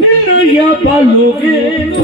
ನಿನ್ನಯ್ಯ ಬಲುಗೇನು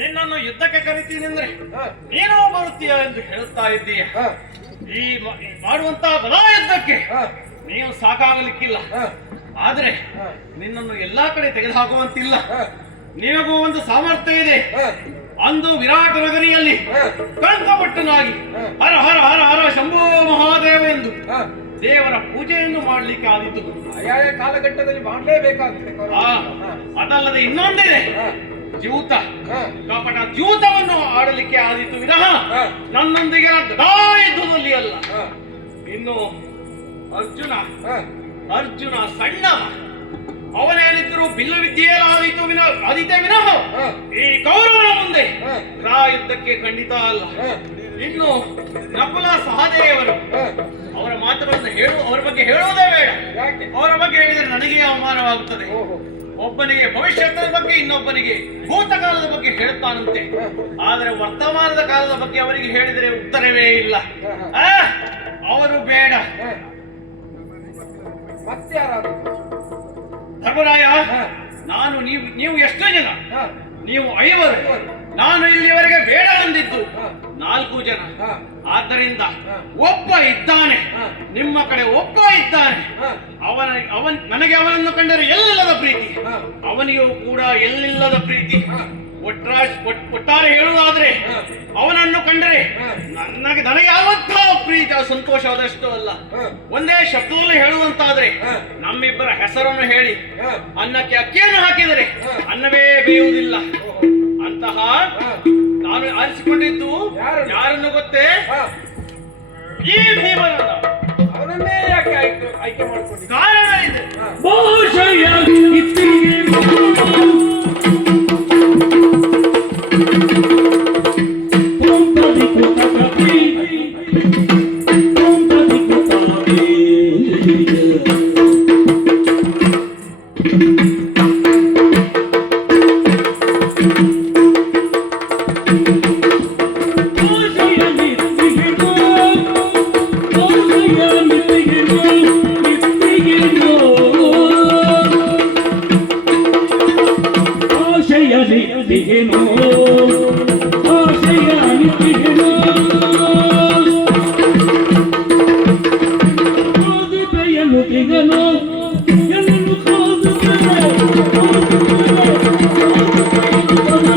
ನಿನ್ನನ್ನು ಯುದ್ಧಕ್ಕೆ ಕರಿತೀನಿ ಅಂದ್ರೆ ನೀನು ಬರುತ್ತೀಯ ಎಂದು ಹೇಳುತ್ತಾ ಇದ್ದೀಯ. ಈ ಮಾಡುವಂತಹ ಬಲಾ ಯುದ್ಧಕ್ಕೆ ನೀವು ಸಾಕಾಗಲಿಕ್ಕಿಲ್ಲ. ಆದ್ರೆ ನಿನ್ನನ್ನು ಎಲ್ಲಾ ಕಡೆ ತೆಗೆದುಹಾಕುವಂತಿಲ್ಲ. ನಿನಗೂ ಒಂದು ಸಾಮರ್ಥ್ಯ ಇದೆ. ಅಂದು ವಿರಾಟ ನಗರಿಯಲ್ಲಿ ಕಂಕಪಟ್ಟನಾಗಿ ಹರ ಹರ ಹರ ಹರ ಶಂಭೋ ಮಹಾದೇವ ಎಂದು ದೇವರ ಪೂಜೆಯನ್ನು ಮಾಡಲಿಕ್ಕೆ ಆದಿತ್ತು. ಆಯಾಯ ಕಾಲಘಟ್ಟದಲ್ಲಿ ಮಾಡಲೇಬೇಕಾಗ್ತದೆ. ಅದಲ್ಲದೆ ಇನ್ನೊಂದಿದೆ, ಜ್ಯೂತ ಕಪಟ ಜ್ಯೂತವನ್ನು ಆಡಲಿಕ್ಕೆ ಆದಿತ್ತು ವಿನಃ ನನ್ನೊಂದಿಗೆ ಯುದ್ಧದಲ್ಲಿ ಅಲ್ಲ. ಇನ್ನು ಅರ್ಜುನ ಸಣ್ಣವ, ಅವನೇನಿದ್ರು ಬಿಲ್ಲು ವಿದ್ಯೆಯಲ್ಲಾದೀತು ಆದಿತ್ಯ ವಿನಃ ಈ ಕೌರವನ ಮುಂದೆ ಯುದ್ಧಕ್ಕೆ ಖಂಡಿತ ಅಲ್ಲ. ಇನ್ನು ನಕುಲ ಸಹದೇವರು, ಅವರ ಮಾತುಗಳನ್ನು ಅವರ ಬಗ್ಗೆ ಹೇಳುವುದೇ ಬೇಡ. ಅವರ ಬಗ್ಗೆ ಹೇಳಿದರೆ ನನಗೆ ಅವಮಾನವಾಗುತ್ತದೆ. ಒಬ್ಬನಿಗೆ ಭವಿಷ್ಯದ ಬಗ್ಗೆ, ಇನ್ನೊಬ್ಬನಿಗೆ ಭೂತಕಾಲದ ಬಗ್ಗೆ ಹೇಳುತ್ತಾನಂತೆ. ಆದರೆ ವರ್ತಮಾನದ ಕಾಲದ ಬಗ್ಗೆ ಅವರಿಗೆ ಹೇಳಿದರೆ ಉತ್ತರವೇ ಇಲ್ಲ. ಅವರು ಬೇಡ. ಧರ್ಮರಾಯ, ನಾನು ನೀವು ಎಷ್ಟು ಜನ? ನೀವು 5. ನಾನು ಇಲ್ಲಿವರೆಗೆ ಬೇಡ ಅಂದಿದ್ದು 4 ಜನ. ಆದ್ದರಿಂದ ಒಬ್ಬ ಇದ್ದಾನೆ, ನಿಮ್ಮ ಕಡೆ ಒಬ್ಬ ಇದ್ದಾನೆ. ನನಗೆ ಅವನನ್ನು ಕಂಡರೆ ಎಲ್ಲಿಲ್ಲದ ಪ್ರೀತಿ, ಅವನಿಗೂ ಕೂಡ ಎಲ್ಲಿಲ್ಲದ ಪ್ರೀತಿ. ಒಟ್ಟಾರೆ ಹೇಳುವುದಾದ್ರೆ ಅವನನ್ನು ಕಂಡರೆ ನನಗೆ ಯಾವತ್ತೂ ಪ್ರೀತಿ ಸಂತೋಷವಾದಷ್ಟು ಅಲ್ಲ. ಒಂದೇ ಶಬ್ದದಲ್ಲಿ ಹೇಳುವಂತಾದ್ರೆ ನಮ್ಮಿಬ್ಬರ ಹೆಸರನ್ನು ಹೇಳಿ ಅನ್ನಕ್ಕೆ ಅಕ್ಕಿಯನ್ನು ಹಾಕಿದರೆ ಅನ್ನವೇ ಬೇಯುವುದಿಲ್ಲ. ಅಂತಹ ನಾನು ಆರಿಸಿಕೊಂಡಿದ್ದು ಯಾರನ್ನು ಗೊತ್ತೇ? ಈ ಭೀಮನನ್ನ. ಅವನನ್ನೇ ಯಾಕೆ ಆಯ್ಕೆ ಮಾಡಿಕೊಂಡು? ಕಾರಣ ಇದೆ. ಬಹುಶಃ